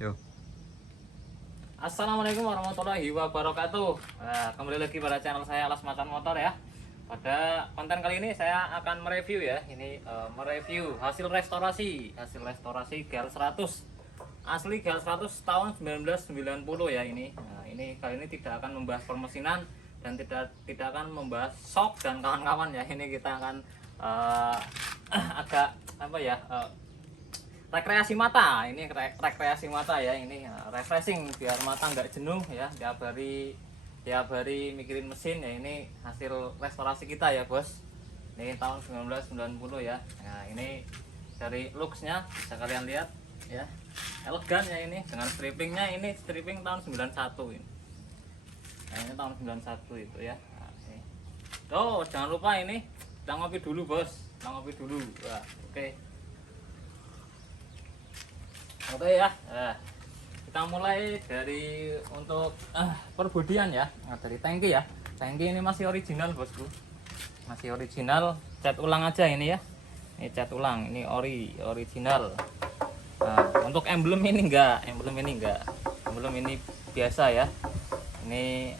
Yo. Assalamualaikum warahmatullahi wabarakatuh. Nah, kembali lagi pada channel saya Alas Macan Motor ya. Pada konten kali ini saya akan mereview ya. Ini mereview hasil restorasi GL 100 asli GL 100 tahun 1990 ya ini. Nah, ini kali ini tidak akan membahas permesinan dan tidak akan membahas shock dan kawan-kawan ya. Ini kita akan agak apa ya? Rekreasi mata, ini rekreasi mata ya, ini refreshing biar mata nggak jenuh ya tiap hari mikirin mesin ya. Ini hasil restorasi kita ya bos, ini tahun 1990 ya. Nah ini dari looksnya bisa kalian lihat ya, elegan ya ini dengan strippingnya, ini stripping tahun 91 ini. Nah ini tahun 91 itu ya. Nah, ini. Oh jangan lupa ini kita ngopi dulu bos, kita ngopi dulu. Wah, oke. Oke ya, kita mulai dari untuk perbodian ya. Nah, dari tangki ya. Tangki ini masih original bosku, masih original, cat ulang aja ini ya. Ini cat ulang, ini original. Nah, untuk emblem ini enggak, emblem ini biasa ya. Ini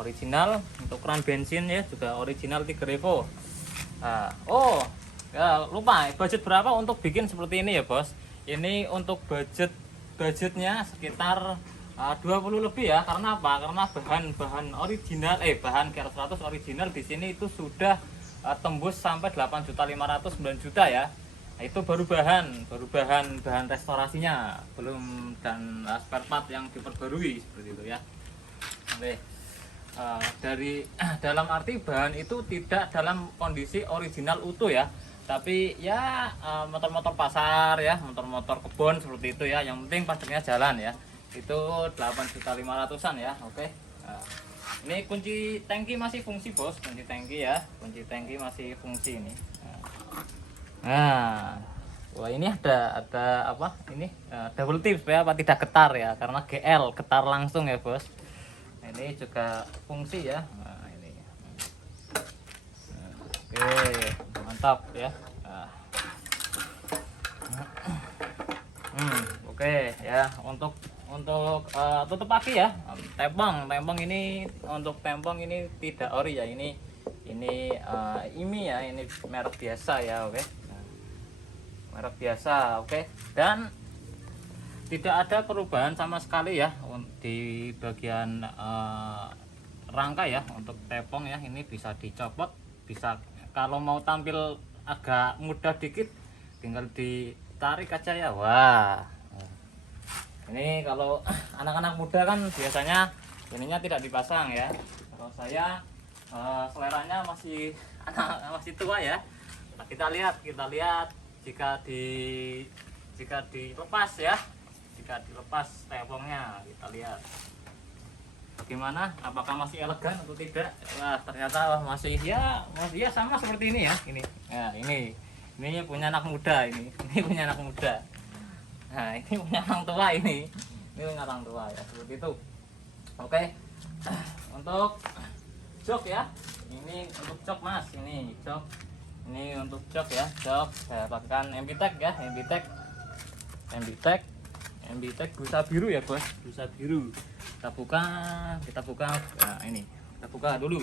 original. Untuk keran bensin ya juga original Tigrevo. Oh ya, lupa budget berapa untuk bikin seperti ini ya bos. Ini untuk budgetnya sekitar 20 lebih ya. Karena apa? Karena bahan original bahan GL 100 original di sini itu sudah tembus sampai 8.500.000 9 juta ya. Nah, itu baru bahan restorasinya, belum dan spare part yang diperbarui seperti itu ya. Oke. Dari dalam arti bahan itu tidak dalam kondisi original utuh ya. Tapi ya motor-motor pasar ya, motor-motor kebun seperti itu ya. Yang penting pajaknya jalan ya. Itu 8.500.000-an ya. Oke. Nah, ini kunci tangki masih fungsi bos, kunci tangki ya. Kunci tangki masih fungsi ini. Nah, wah ini ada apa? Ini double tip supaya apa tidak getar ya, karena GL getar langsung ya bos. Ini juga fungsi ya. Nah, ini. Oke, mantap ya. Oke ya, untuk tutup aki ya, tempong ini, untuk tempong ini tidak ori ya, ini IMI ya, ini merek biasa ya. Oke, merek biasa. Oke, dan tidak ada perubahan sama sekali ya di bagian rangka ya. Untuk tempong ya, ini bisa dicopot, bisa kalau mau tampil agak mudah dikit tinggal ditarik aja ya. Wah, ini kalau anak-anak muda kan biasanya ininya tidak dipasang ya. Kalau saya seleranya masih tua ya. Nah, kita lihat jika dilepas ya, jika dilepas tempongnya, kita lihat bagaimana, apakah masih elegan atau tidak. Wah ternyata masih ya sama seperti ini ya. Ini ya, ini punya anak muda, ini punya anak muda. Nah ini punya orang tua, ini punya orang tua ya, seperti itu. Oke. Untuk jok ya, ini untuk jok mas, ini jok, ini untuk jok ya. Jok saya pakai MBTEC ya, MBTEC busa biru ya bos, busa biru. Kita buka nah ini kita buka dulu,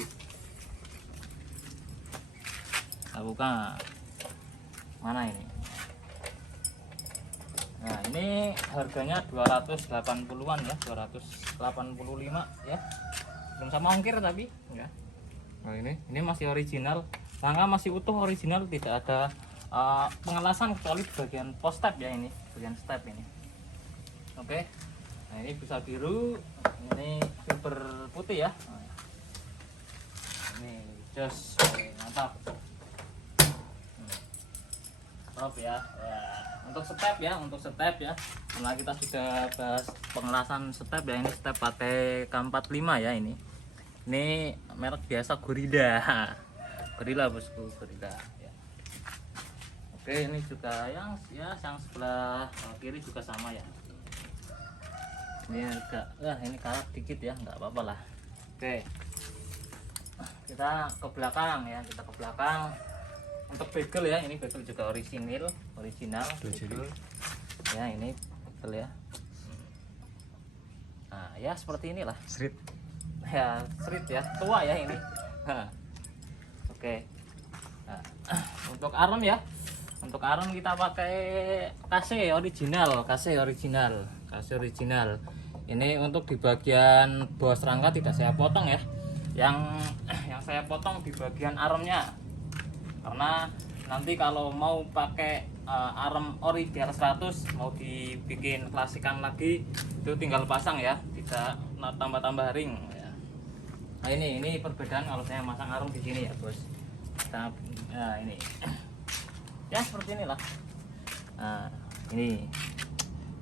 kita buka mana ini. Nah ini harganya 280-an ya, 285 ya, belum sama ongkir tapi ya. Nah ini masih original, rangka masih utuh original, tidak ada pengelasan kecuali di bagian post step ya, ini bagian step ini. Oke. Nah ini busa biru, ini fiber putih ya. Nah, ini jos, mantap. Top ya. Untuk step ya, setelah kita sudah bahas pengelasan step ya, ini step pakai K45 ya. Ini merek biasa Gorilla bosku, Gorilla ya. Oke, ini juga yang sebelah kiri juga sama ya. Ini agak ini karat dikit ya, nggak apa-apa lah. Oke, kita ke belakang ya, untuk bagel ya, ini bagel juga original bagel ya, ini bagel ya. ya seperti inilah. Street. Ya street ya, tua ya ini. Oke. Nah, untuk arm ya, untuk arm kita pakai KC original. Ini untuk di bagian bawah rangka tidak saya potong ya, yang saya potong di bagian armnya, karena nanti kalau mau pakai arm ori GR100 mau dibikin klasikan lagi itu tinggal pasang ya, tidak tambah ring ya. Nah ini perbedaan kalau saya masang arm di sini ya bos. Nah ini ya seperti inilah. Nah ini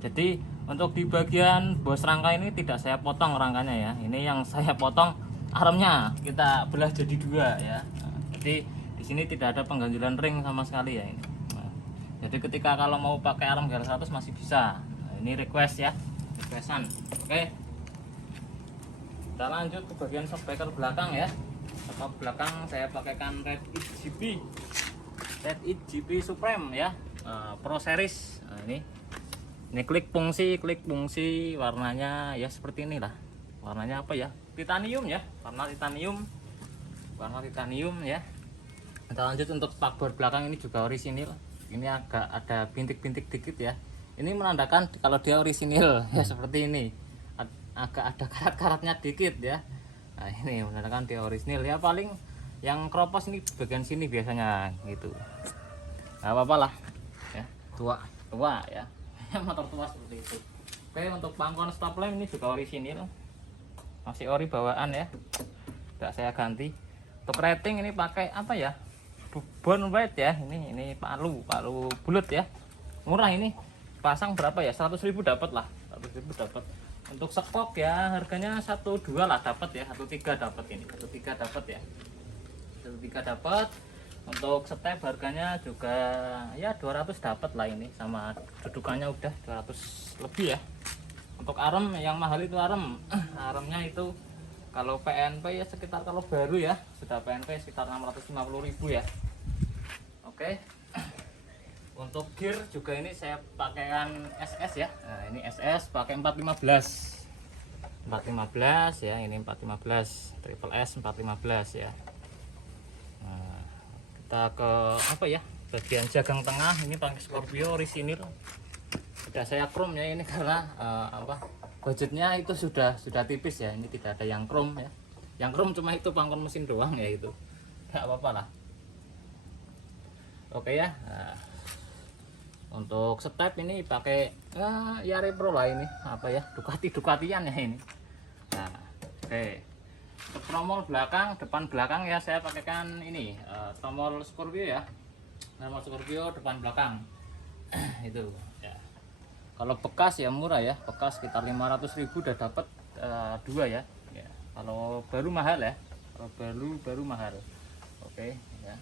jadi untuk di bagian bos rangka ini tidak saya potong rangkanya ya, ini yang saya potong armnya, kita belah jadi dua ya. Nah, jadi di sini tidak ada pengganjilan ring sama sekali ya ini. Nah, jadi ketika kalau mau pakai arm GR100 masih bisa. Nah, ini requestan. Oke, kita lanjut ke bagian shock breaker belakang ya. Shock belakang saya pakaikan Red It GP Supreme ya, Pro Series. Nah, ini klik fungsi warnanya ya seperti inilah. Warnanya apa ya? Titanium ya, warna titanium ya. Kita lanjut untuk spakbor belakang, ini juga orisinil. Ini agak ada bintik-bintik dikit ya. Ini menandakan kalau dia orisinil ya, seperti ini. Agak ada karat-karatnya dikit ya. Nah, ini menandakan dia orisinil ya. Paling yang kropos ini bagian sini biasanya gitu. Nggak apa-apa lah ya. Tua ya. Motor tua seperti itu. Oke, untuk pangkuan stop lamp ini juga orisinil. Masih ori bawaan ya. Tidak saya ganti. Untuk rating ini pakai apa ya? Bone white ya. Ini palu bulat ya. Murah ini. Pasang berapa ya? 100.000 dapat lah. 100.000 dapat. Untuk sekop ya harganya 1.2 lah dapat ya. 1.3 dapat ini. 1.3 dapat ya. 1.3 dapat. Untuk step harganya juga ya 200 dapat lah ini, sama dudukannya udah 200 lebih ya. Untuk arm yang mahal itu armnya itu kalau PNP ya sekitar, kalau baru ya sudah PNP sekitar 650.000 ya. Oke. Untuk gear juga ini saya pakaikan SS ya. Nah, ini SS pakai 415 ya, ini 415 triple S 415 ya. Nah, kita ke apa ya, bagian jagang tengah ini pakai Scorpio orisinil. Sudah saya chrome ya ini karena budgetnya itu sudah tipis ya, ini tidak ada yang chrome ya. Yang chrome cuma itu pangkon mesin doang ya, itu nggak apa-apa lah. Oke ya. Nah, untuk step ini pakai Yari Pro lah ini, apa ya, Ducatian ya ini. Nah, oke. Untuk tromol belakang, depan belakang ya saya pakaikan ini tromol Scorpio ya. Tromol Scorpio depan belakang. Itu ya. Kalau bekas ya murah ya, bekas sekitar 500.000 udah dapat dua ya. Ya. Kalau baru mahal ya. Kalau baru mahal. Oke ya.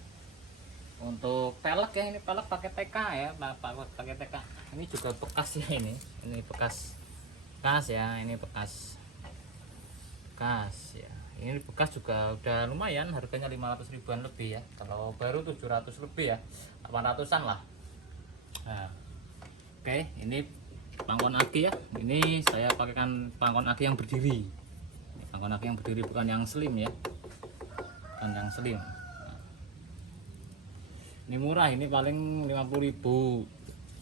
Untuk pelek ya, ini pelek pakai TK ya, pakai TK. Ini juga bekas ya ini. Ini bekas ya, ini bekas ya. Ini bekas juga udah lumayan, harganya 500 ribuan lebih ya. Kalau baru 700 lebih ya, 800-an lah. Nah, oke, ini pangkon aki ya. Ini saya pakaikan pangkon aki yang berdiri. Ini pangkon aki yang berdiri, bukan yang slim ya. Bukan yang slim. Nah, ini murah, ini paling 50.000.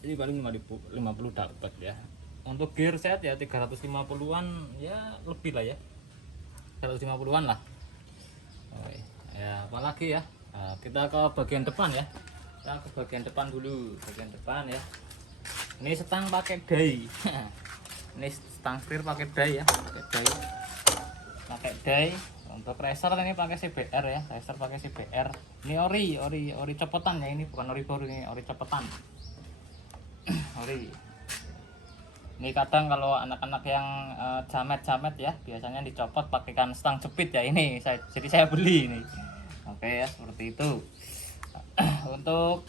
Ini paling 50 dapat ya. Untuk gear set ya 350-an ya, lebih lah ya. 150-an lah. Oke. Ya, apalagi ya. Nah, kita ke bagian depan ya. Kita ke bagian depan dulu, bagian depan ya. Ini stang pakai dai. Ini stang setir pakai dai ya, pakai dai. Untuk racer ini pakai CBR ya, racer pakai CBR. Ini ori copotan ya, ini bukan ori baru, ini ori copotan. Ori. Ini kadang kalau anak-anak yang jamet ya, biasanya dicopot pakaikan stang jepit ya, ini jadi saya beli ini. Oke ya, seperti itu. Untuk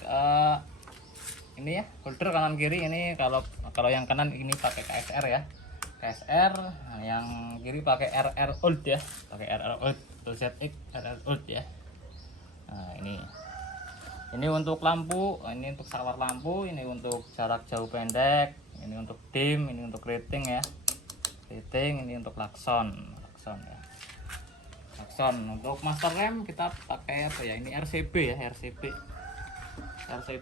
ini ya, holder kanan kiri ini, kalau yang kanan ini pakai KSR ya. KSR, yang kiri pakai RR Old ya, pakai RR Old atau ZX RR Old ya. Nah, ini untuk lampu, ini untuk saklar lampu, ini untuk jarak jauh pendek, ini untuk dim, ini untuk rating ya. fitting. Ini untuk klakson ya. Klakson. Untuk master rem kita pakai apa ya, ini RCB ya, RCB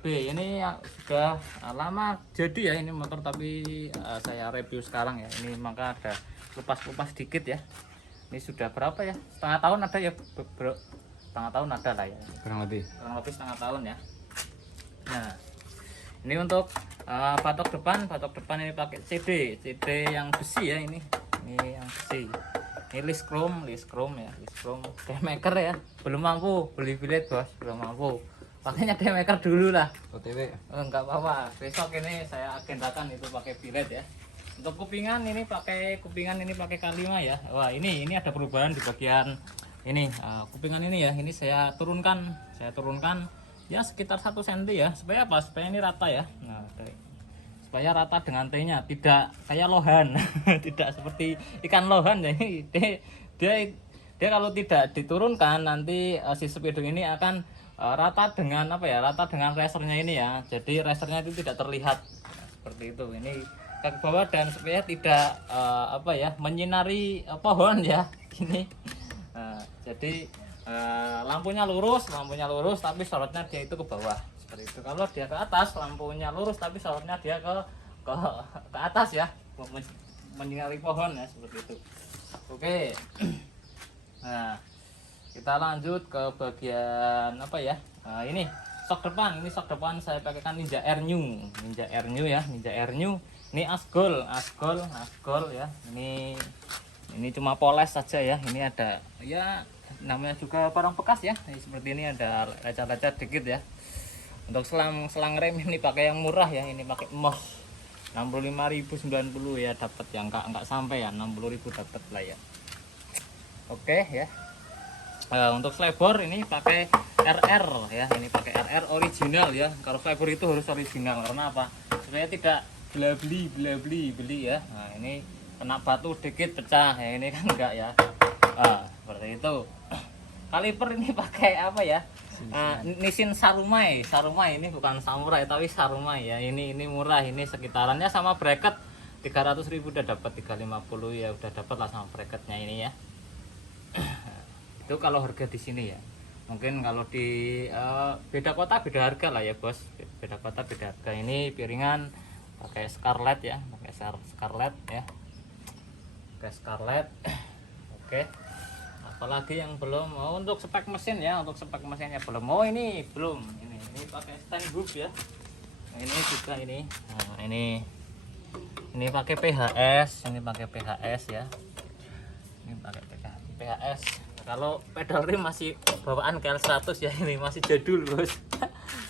ini yang sudah lama jadi ya ini motor, tapi saya review sekarang ya. Ini maka ada kupas dikit ya. Ini sudah berapa ya, setengah tahun ada ya bro, setengah tahun ada lah ya, kurang lebih setengah tahun ya. Nah ini untuk batok depan ini pakai CD yang besi ya, ini yang besi. Ini list chrome ya, list chrome daymaker ya. Belum mampu beli billet bos, belum mampu, pakainya daymaker dulu lah. OTW Enggak apa-apa, besok ini saya agendakan itu pakai billet ya. Untuk kupingan ini pakai K5 ya. Wah ini ada perubahan di bagian ini, kupingan ini ya. Ini saya turunkan ya sekitar 1 cm ya, supaya apa, supaya ini rata ya. Nah supaya rata dengan T-nya, tidak kayak lohan tidak seperti ikan lohan ya. Dia kalau tidak diturunkan nanti si speedo ini akan rata dengan apa ya, rata dengan racernya ini ya. Jadi racernya itu tidak terlihat seperti itu. Ini ke bawah dan supaya tidak apa ya, menyinari pohon ya ini. Jadi lampunya lurus tapi sorotnya dia itu ke bawah seperti itu. Kalau dia ke atas lampunya lurus tapi sorotnya dia ke atas ya, menyinari pohon ya, seperti itu. Oke. Nah kita lanjut ke bagian apa ya, ini sok depan saya pakaikan Ninja Air New ya, Ninja Air New. Ini asgol ya. Ini cuma poles saja ya. Ini ada ya, namanya juga barang bekas ya. Ini seperti ini ada lecet-lecet dikit ya. Untuk selang rem ini pakai yang murah ya. Ini pakai MOS 65.090 ya, dapat yang enggak sampai ya, 60.000 dapat lah ya. Oke ya. Untuk slebor ini pakai RR ya. Ini pakai RR original ya. Kalau slebor itu harus original, karena apa? Supaya tidak beli ya. Nah ini kena batu dikit pecah ya, ini kan enggak ya. Seperti itu. Kaliper ini pakai apa ya, Nissin Sarumai ini bukan Samurai tapi Sarumai ya. Ini murah, ini sekitarannya sama bracket 300.000 udah dapat, 350 ya udah dapat lah sama bracketnya ini ya. Itu kalau harga di sini ya. Mungkin kalau di beda kota beda harga lah ya bos, beda kota beda harga. Ini piringan pakai Scarlett ya, Scarlett ya, pakai Scarlett. Oke. Apalagi yang belum mau untuk spek mesin ya, untuk spek mesinnya belum mau, ini belum, ini pakai stand group ya. Ini juga ini, nah, ini pakai PHS, ya, ini pakai PHS. Kalau pedal rim masih bawaan KL100 ya, ini masih jadul bos.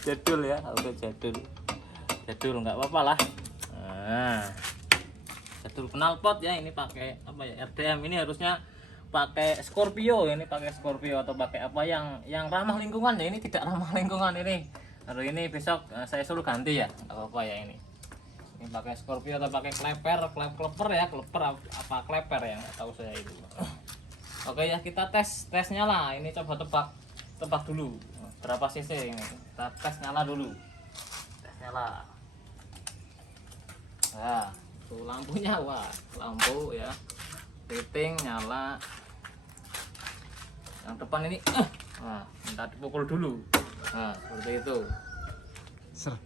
Jadul ya, auto jadul nggak apa-apa lah. Nah, jadul knalpot ya. Ini pakai apa ya, RDM. Ini harusnya pakai Scorpio, ini pakai Scorpio atau pakai apa yang ramah lingkungan ya. Ini tidak ramah lingkungan ini. Lalu ini besok saya suruh ganti ya, nggak apa-apa ya. Ini pakai Scorpio atau pakai kleper ya, apa kleper ya, nggak tahu saya itu. Oke ya, kita tes nyala. Ini coba tebak dulu berapa cc ini. Kita tes nyala dulu. Tes nyala. Nah, tuh lampunya, wah, lampu ya. Fitting nyala. Yang depan ini nah, minta dipukul dulu. Nah, seperti itu. Ser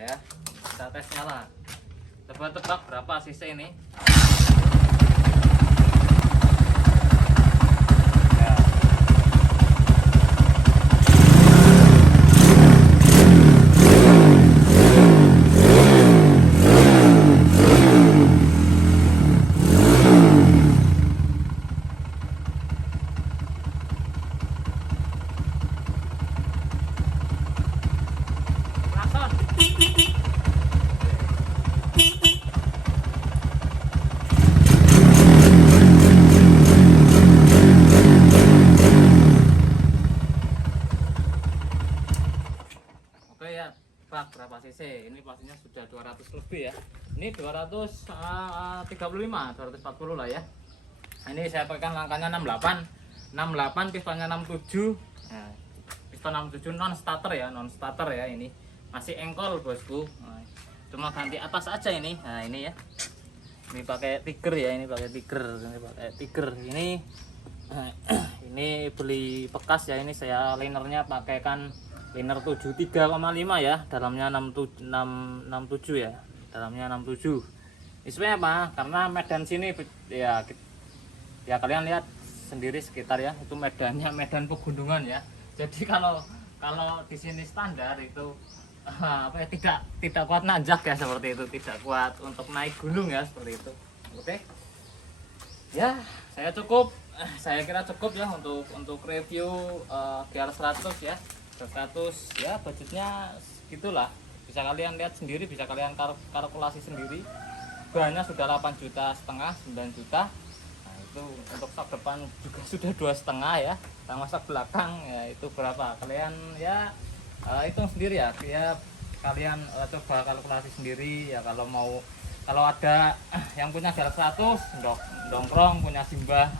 ya. Kita tes nyala. Coba tebak berapa cc ini. Berapa cc? Ini pastinya sudah 200 lebih ya. Ini 235, 240 lah ya. Ini saya pakaikan langkahnya 68, pistonnya 67. Nah, piston 67 non starter ya ini. Masih engkol bosku. Nah, cuma ganti atas aja ini. Nah, ini ya. Ini pakai Tiger ya, ini pakai Tiger. Ini beli bekas ya, ini saya linernya pakai kan liner 73,5 ya, dalamnya 67 ya, dalamnya 67. Ini sebenarnya apa? Karena medan sini ya kalian lihat sendiri sekitar ya, itu medannya medan pegunungan ya. Jadi kalau di sini standar itu apa ya, tidak kuat nanjak ya, seperti itu, tidak kuat untuk naik gunung ya, seperti itu. Oke. Ya, saya kira cukup ya untuk review GR100 ya. GR100 ya, budgetnya gitulah. Bisa kalian lihat sendiri, bisa kalian kalkulasi sendiri. Bahannya sudah 8,5 juta, 9 juta. Nah, itu untuk sak depan juga sudah 2,5 ya. Sama sak belakang ya itu berapa? Kalian ya hitung sendiri ya. Ya kalian coba kalkulasi sendiri ya, kalau ada yang punya GR100 dongkrong, punya Simba,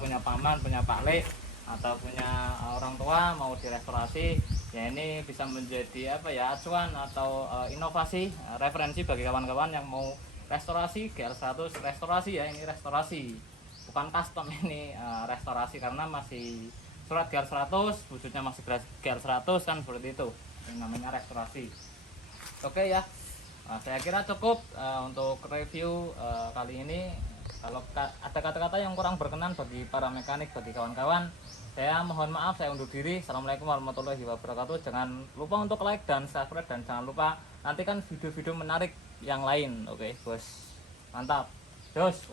punya paman, punya Pak Le, atau punya orang tua mau direstorasi ya, ini bisa menjadi apa ya, acuan atau inovasi, referensi bagi kawan-kawan yang mau restorasi GR100. Restorasi ya, ini restorasi bukan custom, ini restorasi karena masih surat GR100, wujudnya masih GR100 kan, seperti itu. Ini namanya restorasi. Oke ya. Saya kira cukup untuk review kali ini. Kalau ada kata-kata yang kurang berkenan bagi para mekanik, bagi kawan-kawan, saya mohon maaf, saya undur diri. Assalamualaikum warahmatullahi wabarakatuh. Jangan lupa untuk like dan subscribe, dan jangan lupa nantikan video-video menarik yang lain. Oke bos, mantap, jos.